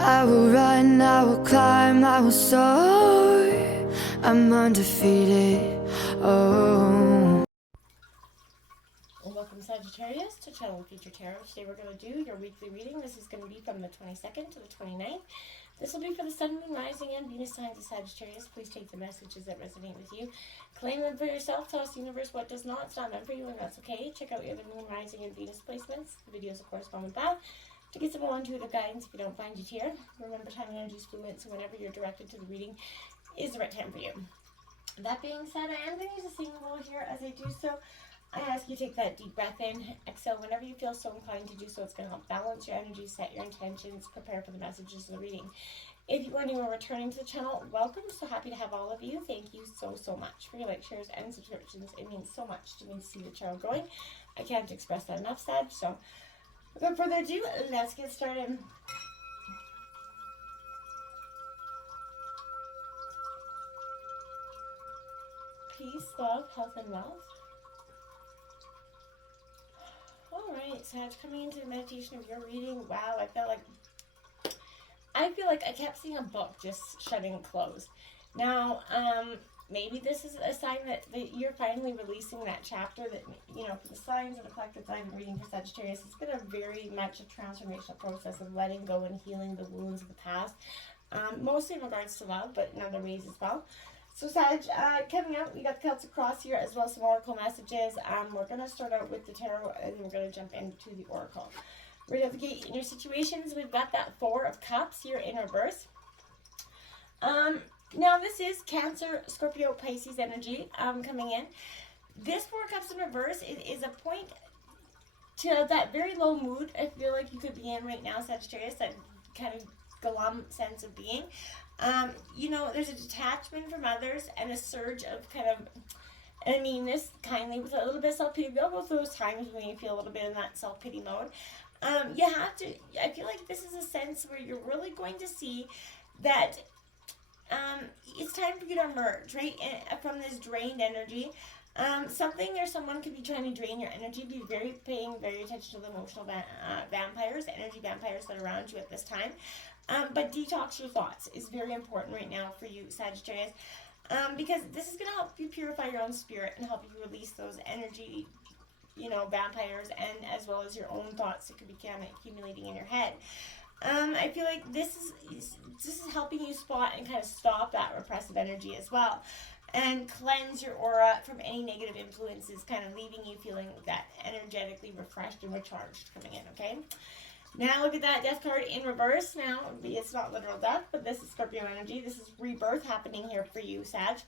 I will run, I will climb, I will soar. I'm undefeated. Oh. Welcome Sagittarius to Channel Future Tarot. Today we're going to do your weekly reading. This is going to be from the 22nd to the 29th. This will be for the Sun, Moon, Rising, and Venus signs of Sagittarius. Please take the messages that resonate with you. Claim them for yourself. Tell us the universe what does not. It's not meant for you, and that's okay. Check out your other Moon, Rising, and Venus placements. The videos will correspond with that. To get some more intuitive guidance if you don't find it here. Remember, time and energy is fluid, so whenever you're directed to the reading is the right time for you. That being said, I am going to use a singing bowl here. As I do so, I ask you to take that deep breath in, exhale whenever you feel so inclined to do so. It's going to help balance your energy, set your intentions, prepare for the messages of the reading. If you are new or returning to the channel, welcome. So happy to have all of you. Thank you so much for your likes, shares, and subscriptions. It means so much to me to see the channel growing. I can't express that enough, Sag. So without further ado, let's get started. Peace, love, health, and wealth. Alright, Sag, coming into the meditation of your reading. Wow, I feel like I kept seeing a book just shutting and closed. Now, maybe this is a sign that you're finally releasing that chapter that, you know, for the signs and the collective that I've been reading for Sagittarius, it's been a very much a transformational process of letting go and healing the wounds of the past, mostly in regards to love, but in other ways as well. So Sag, coming out, we got the Celtic Cross here as well as some oracle messages. We're going to start out with the tarot and then we're going to jump into the oracle. Right out the gate in your situations, we've got that Four of Cups here in reverse. Now this is Cancer, Scorpio, Pisces energy coming in. This Four of Cups in reverse, it is a point to that very low mood I feel like you could be in right now, Sagittarius, that kind of glum sense of being. You know, there's a detachment from others and a surge of kind of, and I mean this kindly with a little bit of self-pity. We'll go through those times when you feel a little bit in that self-pity mode. You have to, I feel like this is a sense where you're really going to see that it's time for you to emerge, right, from this drained energy. Something or someone could be trying to drain your energy. Be paying very attention to the emotional vampires, energy vampires that are around you at this time. But detox your thoughts is very important right now for you, Sagittarius, because this is going to help you purify your own spirit and help you release those energy, you know, vampires, and as well as your own thoughts that could be kind of accumulating in your head. I feel like this is helping you spot and kind of stop that repressive energy as well, and cleanse your aura from any negative influences, kind of leaving you feeling that energetically refreshed and recharged coming in, okay? Now look at that Death card in reverse. Now, it's not literal death, but this is Scorpio energy. This is rebirth happening here for you, Sag,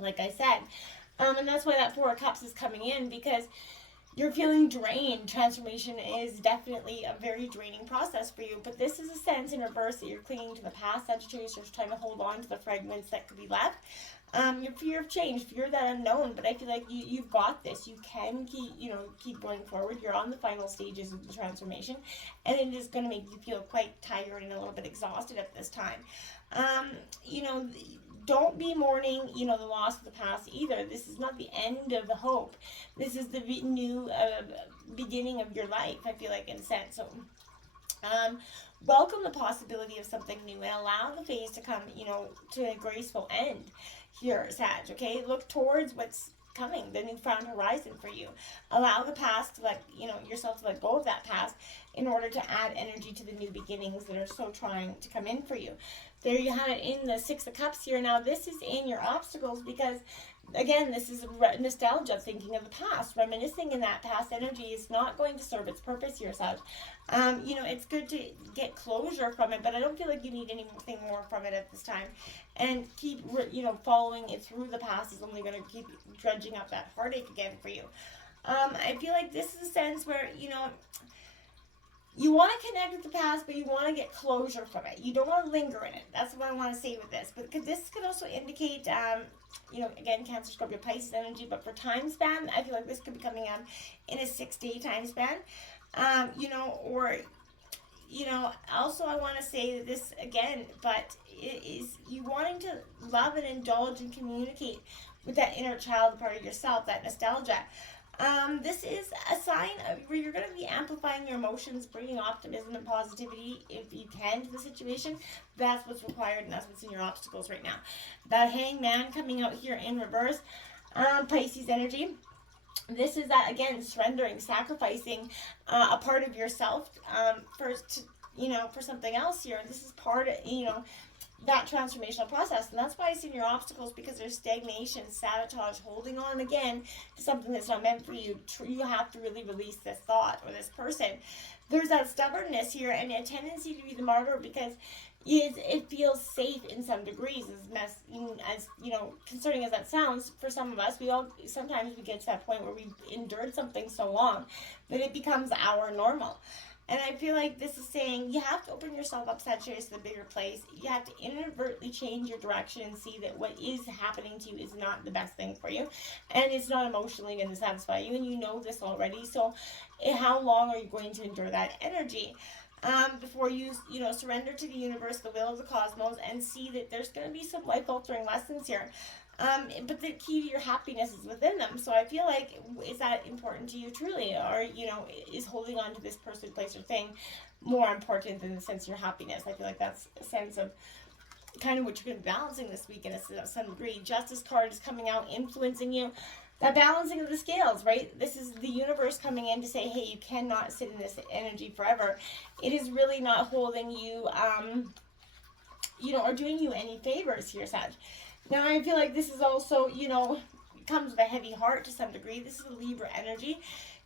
like I said. And that's why that Four of Cups is coming in, because you're feeling drained. Transformation is definitely a very draining process for you. But this is a sense in reverse that you're clinging to the past, Sagittarius. You're trying to hold on to the fragments that could be left. Your fear of change, fear that unknown, but I feel like you've got this. You can keep going forward. You're on the final stages of the transformation, and it is going to make you feel quite tired and a little bit exhausted at this time. You know, don't be mourning, you know, the loss of the past either. This is not the end of the hope. This is the new beginning of your life, I feel like, in a sense. So, welcome the possibility of something new and allow the phase to come, you know, to a graceful end here, Sag, okay? Look towards what's coming, the newfound horizon for you. Allow the past to yourself to let go of that past in order to add energy to the new beginnings that are so trying to come in for you. There you have it in the Six of Cups here. Now this is in your obstacles because, again, this is nostalgia, thinking of the past, reminiscing in that past energy is not going to serve its purpose here, Sag. You know, it's good to get closure from it, but I don't feel like you need anything more from it at this time. And keep, you know, following it through the past is only going to keep dredging up that heartache again for you. I feel like this is a sense where, you know, you want to connect with the past, but you want to get closure from it. You don't want to linger in it. That's what I want to say with this. But this could also indicate, you know, again, Cancer, Scorpio, Pisces energy. But for time span, I feel like this could be coming up in a 6-day time span. You know, or, you know, also I want to say this again, but it is you wanting to love and indulge and communicate with that inner child part of yourself, that nostalgia. This is a sign of where you're going to be amplifying your emotions, bringing optimism and positivity if you can to the situation. That's what's required, and that's what's in your obstacles right now. The Hangman coming out here in reverse, Pisces energy. This is that, again, surrendering, sacrificing a part of yourself for something else here. This is part of, that transformational process, and that's why I see your obstacles, because there's stagnation, sabotage, holding on again to something that's not meant for you. You have to really release this thought or this person. There's that stubbornness here and a tendency to be the martyr, because it feels safe in some degrees, as concerning as that sounds. For some of us, sometimes we get to that point where we've endured something so long that it becomes our normal. And I feel like this is saying you have to open yourself up, Sagittarius, to the bigger place. You have to inadvertently change your direction and see that what is happening to you is not the best thing for you. And it's not emotionally going to satisfy you. And you know this already. So how long are you going to endure that energy? Before you surrender to the universe, the will of the cosmos, and see that there's going to be some life-altering lessons here. But the key to your happiness is within them. So I feel like, is that important to you truly? Or, is holding on to this person, place, or thing more important than the sense of your happiness? I feel like that's a sense of kind of what you're going to be balancing this week in some degree. Justice card is coming out, influencing you. That balancing of the scales, right? This is the universe coming in to say, hey, you cannot sit in this energy forever. It is really not holding you, or doing you any favors here, Sag. Now, I feel like this is also, comes with a heavy heart to some degree. This is a Libra energy.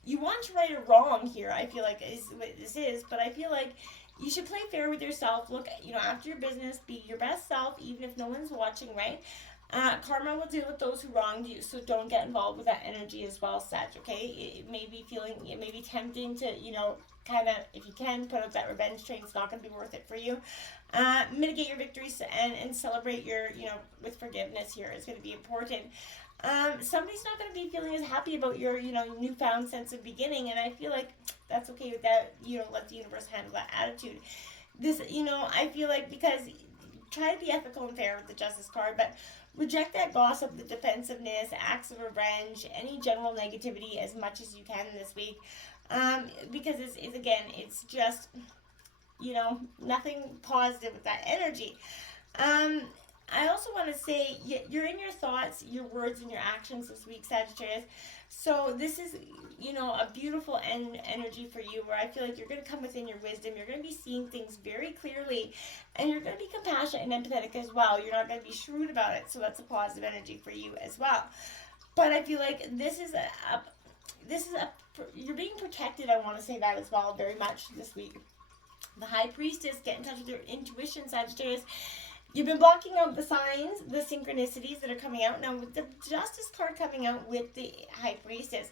You want to right or wrong here, I feel like, is what this is. But I feel like you should play fair with yourself. Look, after your business, be your best self, even if no one's watching, right? Karma will deal with those who wronged you, so don't get involved with that energy as well, Sag, okay? It may be tempting to, kind of, if you can, put up that revenge train. It's not going to be worth it for you. Mitigate your victories and celebrate your, with forgiveness here. It's going to be important. Somebody's not going to be feeling as happy about your, newfound sense of beginning, and I feel like that's okay with that. Let the universe handle that attitude. This, I feel like, because try to be ethical and fair with the Justice card, but reject that gossip, the defensiveness, acts of revenge, any general negativity as much as you can this week. Because it's just, nothing positive with that energy. I also want to say you're in your thoughts, your words, and your actions this week, Sagittarius. So this is, a beautiful energy for you, where I feel like you're going to come within your wisdom. You're going to be seeing things very clearly, and you're going to be compassionate and empathetic as well. You're not going to be shrewd about it, so that's a positive energy for you as well. But I feel like this is you're being protected. I want to say that as well, very much this week. The High Priestess, get in touch with your intuition, Sagittarius. You've been blocking out the signs, the synchronicities that are coming out. Now, with the Justice card coming out with the High Priestess,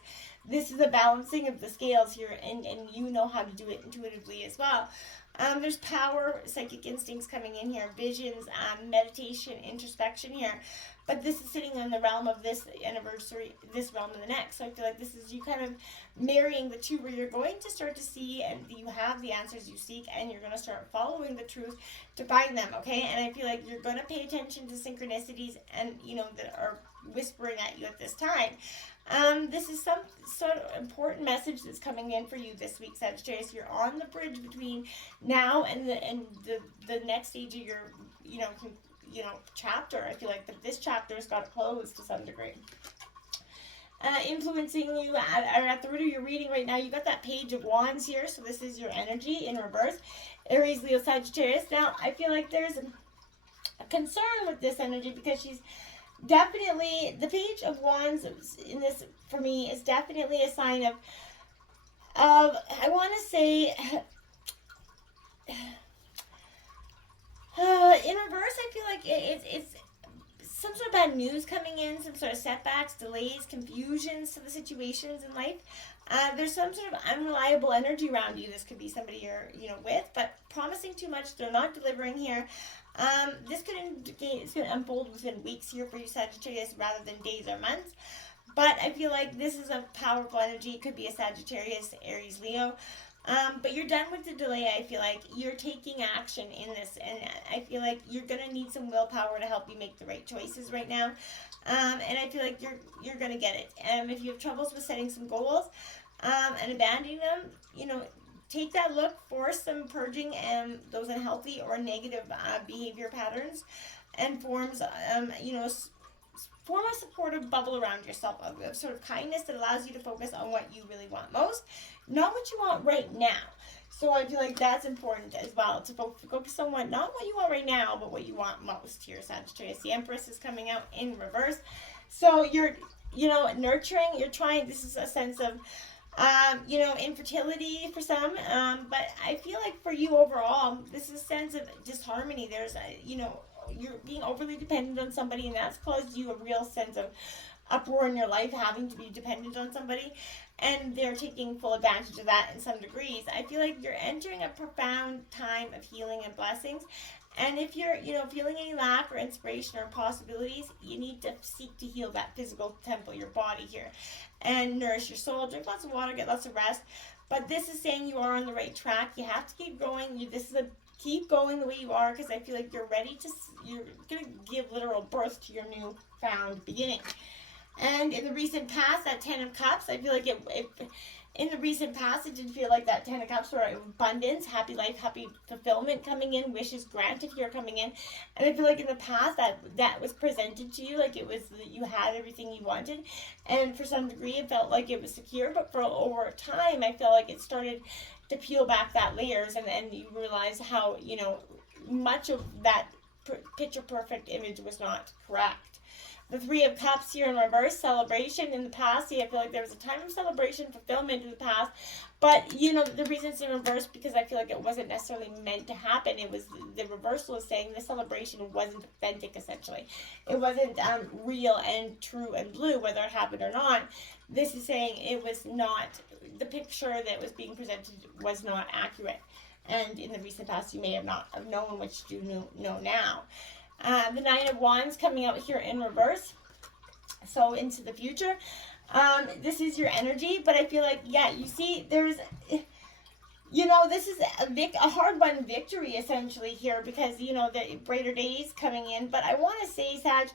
this is a balancing of the scales here, and you know how to do it intuitively as well. There's power, psychic instincts coming in here, visions, meditation, introspection here. But this is sitting in the realm of this anniversary, this realm of the next. So I feel like this is you kind of marrying the two, where you're going to start to see and you have the answers you seek, and you're going to start following the truth to find them, okay? And I feel like you're going to pay attention to synchronicities and, that are whispering at you at this time. This is some sort of important message that's coming in for you this week, Sagittarius. You're on the bridge between now and the next stage of your, chapter. I feel like this chapter's got to close to some degree. Influencing you at the root of your reading right now, you got that Page of Wands here, so this is your energy in reverse. Aries, Leo, Sagittarius. Now, I feel like there's a concern with this energy, because she's definitely, the Page of Wands in this, for me, is definitely a sign of I want to say, in reverse, I feel like it's some sort of bad news coming in, some sort of setbacks, delays, confusions to the situations in life. There's some sort of unreliable energy around you. This could be somebody you're with, but promising too much, they're not delivering here. This could indicate it's going to unfold within weeks here for you, Sagittarius, rather than days or months. But I feel like this is a powerful energy. It could be a Sagittarius, Aries, Leo. But you're done with the delay. I feel like you're taking action in this, and I feel like you're gonna need some willpower to help you make the right choices right now. And I feel like you're gonna get it. If you have troubles with setting some goals, and abandoning them, take that look for some purging and those unhealthy or negative behavior patterns and forms. Form a supportive bubble around yourself of sort of kindness that allows you to focus on what you really want most, not what you want right now. So I feel like that's important as well, to focus on not what you want right now, but what you want most here, Sagittarius. The Empress is coming out in reverse. So you're, nurturing, you're trying, this is a sense of, infertility for some, but I feel like for you overall, this is a sense of disharmony. There's you're being overly dependent on somebody, and that's caused you a real sense of uproar in your life, having to be dependent on somebody, and they're taking full advantage of that in some degrees. I feel like you're entering a profound time of healing and blessings, and if you're feeling any lack or inspiration or possibilities, you need to seek to heal that physical temple, your body here, and nourish your soul. Drink lots of water, get lots of rest. But this is saying you are on the right track. You have to keep going. Keep going the way you are, because I feel like you're going to give literal birth to your new found beginning. And in the recent past, that 10 of Cups, I feel like in the recent past, it did feel like that 10 of Cups were abundance, happy life, happy fulfillment coming in, wishes granted here coming in. And I feel like in the past that was presented to you, like it was, you had everything you wanted. And for some degree, it felt like it was secure. But for over time, I feel like it started to peel back that layers, and then you realize how, much of that picture perfect image was not correct. The 3 of Cups here in reverse, celebration in the past. See, I feel like there was a time of celebration, fulfillment in the past. But, the reason it's in reverse, because I feel like it wasn't necessarily meant to happen. It was, the reversal is saying the celebration wasn't authentic, essentially. It wasn't real and true and blue, whether it happened or not. This is saying it was not, the picture that was being presented was not accurate. And in the recent past, you may have not have known what you do know now. The 9 of Wands coming out here in reverse. So into the future. This is your energy, but I feel like, you see, there's, this is a hard-won victory, essentially, here, because, the brighter days coming in. But I want to say, Sag,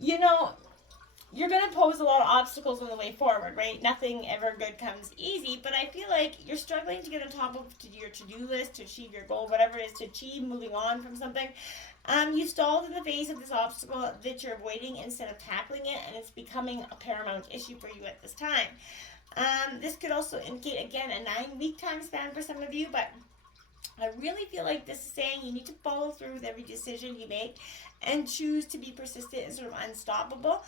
you're going to pose a lot of obstacles on the way forward, right? Nothing ever good comes easy, but I feel like you're struggling to get on top of your to-do list, to achieve your goal, whatever it is to achieve, moving on from something. You stalled in the face of this obstacle that you're avoiding instead of tackling it, and it's becoming a paramount issue for you at this time. This could also indicate, again, a 9-week time span for some of you, but I really feel like this is saying you need to follow through with every decision you make and choose to be persistent and sort of unstoppable.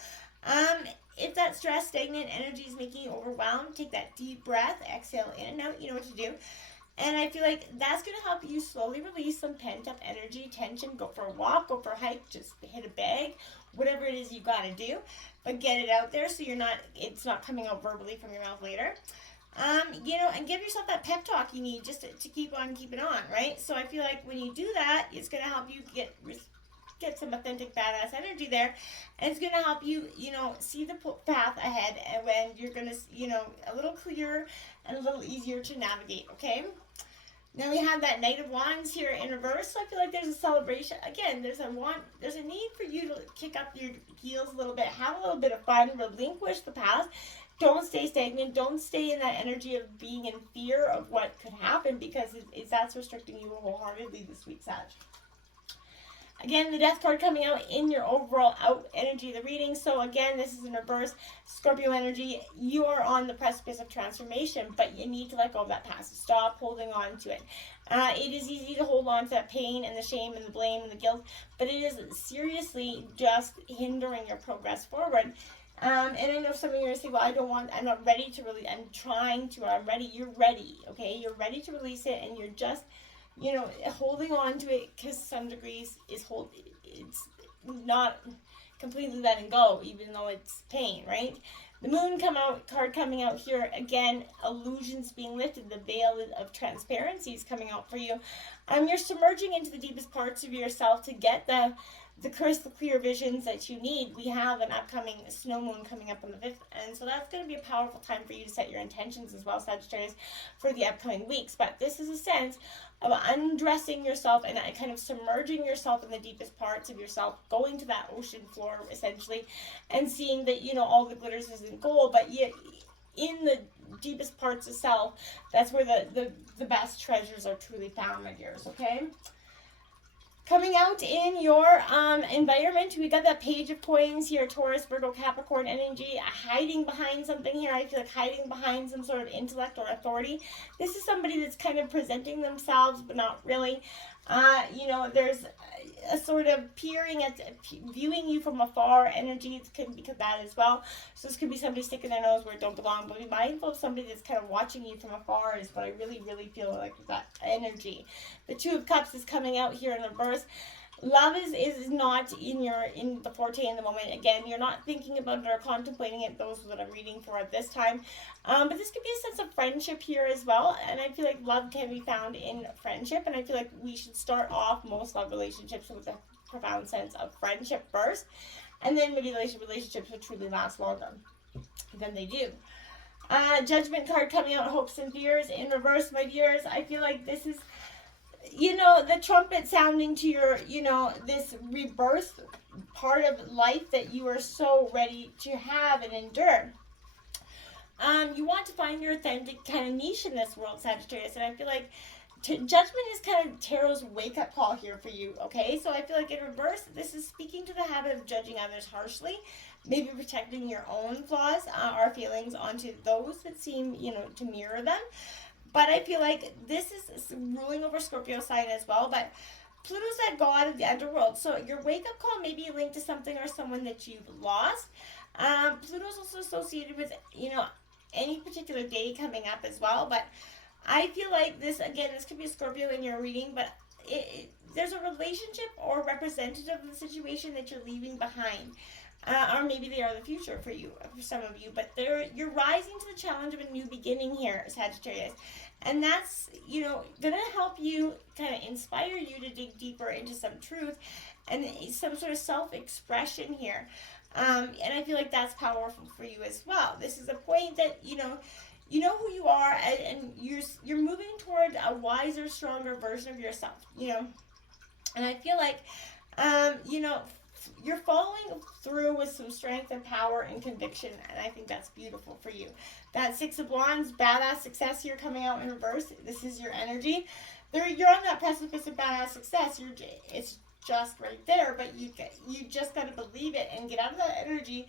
If that stress, stagnant energy is making you overwhelmed, take that deep breath, exhale in and out, you know what to do. And I feel like that's going to help you slowly release some pent-up energy, tension. Go for a walk, go for a hike, just hit a bag, whatever it is you got to do. But get it out there so it's not coming out verbally from your mouth later. And give yourself that pep talk you need just to keep on keeping on, right? So I feel like when you do that, it's going to help you get some authentic badass energy there, and it's going to help you see the path ahead, and when you're going to a little clearer and a little easier to navigate. Okay, now we have that Knight of Wands here in reverse, so I feel like there's a celebration again. There's a need for you to kick up your heels a little bit, have a little bit of fun, relinquish the past. Don't stay stagnant. Don't stay in that energy of being in fear of what could happen, because that's restricting you wholeheartedly this week, Sag. Again, the Death card coming out in your overall out energy of the reading. So again, this is in reverse. Scorpio energy, you are on the precipice of transformation, but you need to let go of that past. Stop holding on to it. It is easy to hold on to that pain and the shame and the blame and the guilt, but it is seriously just hindering your progress forward. And I know some of you are going to say, well, I'm not ready to release. I'm trying to, I'm ready. You're ready, okay? You're ready to release it, and you're just holding on to it because some degrees it's not completely letting go, even though it's pain, right? The moon card coming out here, again, illusions being lifted, the veil of transparency is coming out for you. You're submerging into the deepest parts of yourself to get the crystal clear visions that you need. We have an upcoming snow moon coming up on the 5th, and so that's going to be a powerful time for you to set your intentions as well, Sagittarius, for the upcoming weeks. But this is a sense of undressing yourself and kind of submerging yourself in the deepest parts of yourself, going to that ocean floor essentially, and seeing that, you know, all the glitters isn't gold, but yet in the deepest parts of self, that's where the best treasures are truly found, my dears. Okay, coming out in your environment, we got that Page of Coins here, Taurus, Virgo, Capricorn energy, hiding behind something here. I feel like hiding behind some sort of intellect or authority. This is somebody that's kind of presenting themselves, but not really. You know, there's a sort of peering at, viewing you from afar energy. It could be that as well. So this could be somebody sticking their nose where it don't belong, but be mindful of somebody that's kind of watching you from afar is what I really, really feel like that energy. The Two of Cups is coming out here in reverse. Love is not in the forte in the moment. Again, you're not thinking about it or contemplating it, those that I'm reading for at this time. But this could be a sense of friendship here as well. And I feel like love can be found in friendship. And I feel like we should start off most love relationships with a profound sense of friendship first. And then maybe relationships will truly last longer than they do. Judgment card coming out, hopes and fears in reverse, my dears. I feel like this is, you know, the trumpet sounding to your, you know, this rebirth part of life that you are so ready to have and endure. You want to find your authentic kind of niche in this world, Sagittarius, and I feel like judgment is kind of tarot's wake-up call here for you, okay? So I feel like in reverse, this is speaking to the habit of judging others harshly, maybe projecting your own flaws or feelings onto those that seem, you know, to mirror them. But I feel like this is ruling over Scorpio sign as well. But Pluto's that god of the underworld. So your wake-up call may be linked to something or someone that you've lost. Pluto's also associated with, you know, any particular day coming up as well. But I feel like this, again, this could be a Scorpio in your reading. But there's a relationship or representative of the situation that you're leaving behind. Or maybe they are the future for you, for some of you, but you're rising to the challenge of a new beginning here, Sagittarius, and that's, you know, gonna help you, kind of inspire you to dig deeper into some truth and some sort of self-expression here, and I feel like that's powerful for you as well. This is a point that you know who you are, and you're moving toward a wiser, stronger version of yourself, you know, and I feel like, you know, you're following through with some strength and power and conviction, and I think that's beautiful for you. That Six of Wands, badass success here coming out in reverse. This is your energy. You're on that precipice of badass success. It's just right there, but you just got to believe it and get out of that energy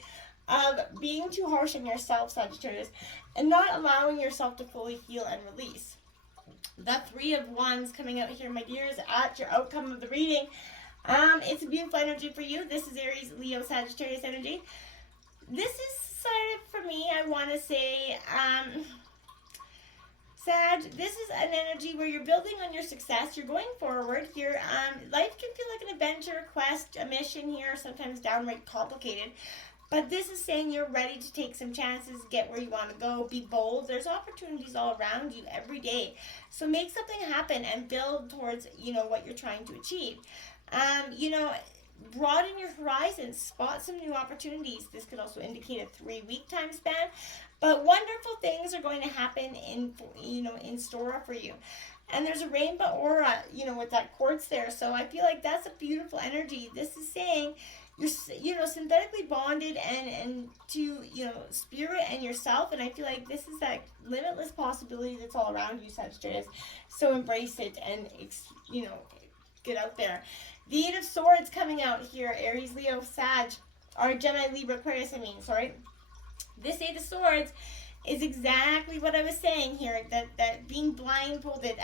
of being too harsh on yourself, Sagittarius, and not allowing yourself to fully heal and release. The Three of Wands coming out here, my dears, at your outcome of the reading. It's a beautiful energy for you. This is Aries, Leo, Sagittarius energy. This is sort of, for me, I want to say, Sag, this is an energy where you're building on your success. You're going forward here. Life can feel like an adventure, quest, a mission here, sometimes downright complicated. But this is saying you're ready to take some chances, get where you want to go, be bold. There's opportunities all around you every day. So make something happen and build towards, you know, what you're trying to achieve. You know, broaden your horizons, spot some new opportunities. This could also indicate a 3-week time span, but wonderful things are going to happen in store for you. And there's a rainbow aura, you know, with that quartz there. So I feel like that's a beautiful energy. This is saying you're, you know, synthetically bonded and to, you know, spirit and yourself. And I feel like this is that limitless possibility that's all around you, Sagittarius. So embrace it and, you know, get out there. The Eight of Swords coming out here, Aries, Leo, Sag, or Gemini, Libra, Aquarius, sorry. This Eight of Swords is exactly what I was saying here, that being blindfolded,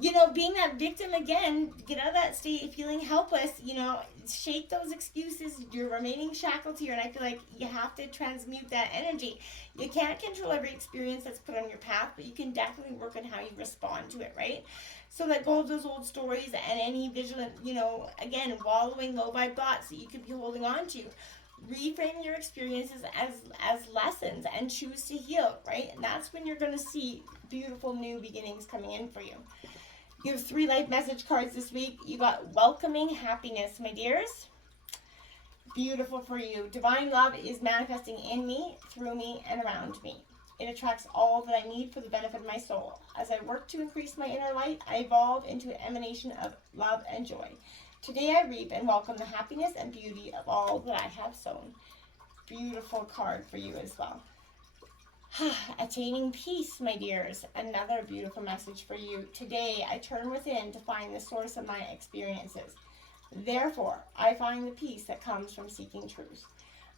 you know, being that victim again, get out of that state feeling helpless, you know, shake those excuses, you're remaining shackled here, and I feel like you have to transmute that energy. You can't control every experience that's put on your path, but you can definitely work on how you respond to it, right? So let go of those old stories and any vigilant, you know, again, wallowing low vibe thoughts that you could be holding on to. reframe your experiences as lessons and choose to heal, right? And that's when you're going to see beautiful new beginnings coming in for you. You have 3 life message cards this week. You got welcoming happiness, my dears. Beautiful for you. Divine love is manifesting in me, through me, and around me. It attracts all that I need for the benefit of my soul. As I work to increase my inner light, I evolve into an emanation of love and joy. Today I reap and welcome the happiness and beauty of all that I have sown. Beautiful card for you as well. Attaining peace, my dears. Another beautiful message for you. Today I turn within to find the source of my experiences. Therefore, I find the peace that comes from seeking truth.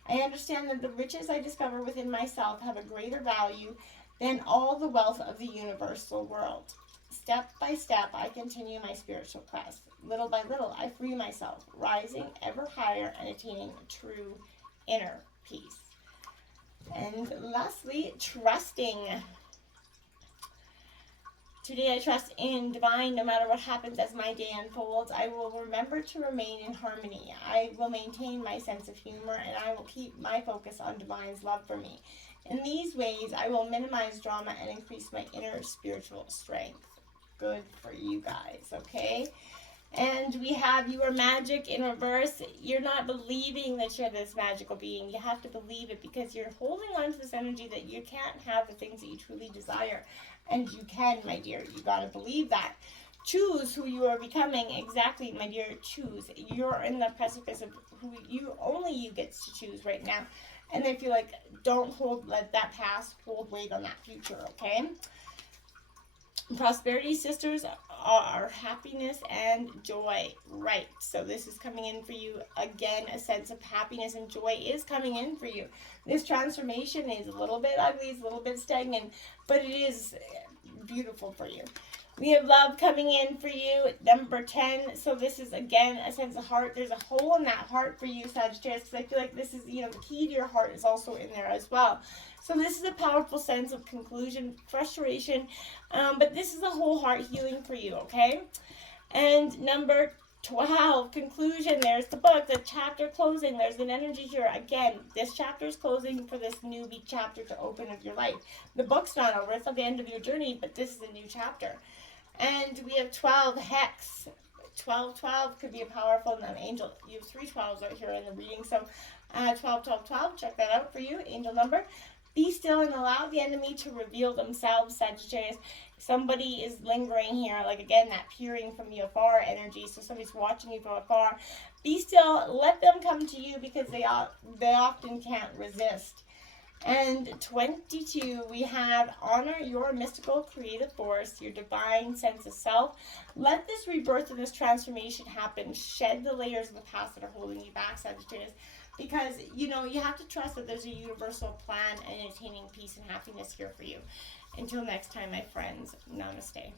I understand that the riches I discover within myself have a greater value than all the wealth of the universal world. Step by step, I continue my spiritual quest. Little by little, I free myself, rising ever higher and attaining true inner peace. And lastly, trusting. Today I trust in divine. No matter what happens as my day unfolds, I will remember to remain in harmony. I will maintain my sense of humor, and I will keep my focus on divine's love for me. In these ways, I will minimize drama and increase my inner spiritual strength. Good for you guys, okay? And we have you are magic in reverse. You're not believing that you're this magical being. You have to believe it because you're holding on to this energy that you can't have the things that you truly desire. And you can, my dear. You got to believe that. Choose who you are becoming. Exactly, my dear. Choose. You're in the precipice of who only you gets to choose right now. And I feel like don't let that past hold weight on that future, okay? Prosperity, sisters, are happiness and joy. Right. So this is coming in for you. Again, a sense of happiness and joy is coming in for you. This transformation is a little bit ugly. It's a little bit stagnant. But it is beautiful for you. We have love coming in for you. Number 10. So this is, again, a sense of heart. There's a hole in that heart for you, Sagittarius. Because I feel like this is, the key to your heart is also in there as well. So this is a powerful sense of conclusion, frustration, but this is a whole heart healing for you, okay? And number 12, conclusion. There's the book, the chapter closing. There's an energy here. Again, this chapter is closing for this new chapter to open of your life. The book's not over. It's not the end of your journey, but this is a new chapter. And we have 12, hex. 12 could be a powerful angel. You have 3 12s right here in the reading. So 12, check that out for you, angel number. Be still and allow the enemy to reveal themselves, Sagittarius. Somebody is lingering here, like again, that peering from the afar energy. So somebody's watching you from afar. Be still, let them come to you because they often can't resist. And 22, we have honor your mystical creative force, your divine sense of self. Let this rebirth and this transformation happen. Shed the layers of the past that are holding you back, Sagittarius. Because, you have to trust that there's a universal plan and attaining peace and happiness here for you. Until next time, my friends, namaste.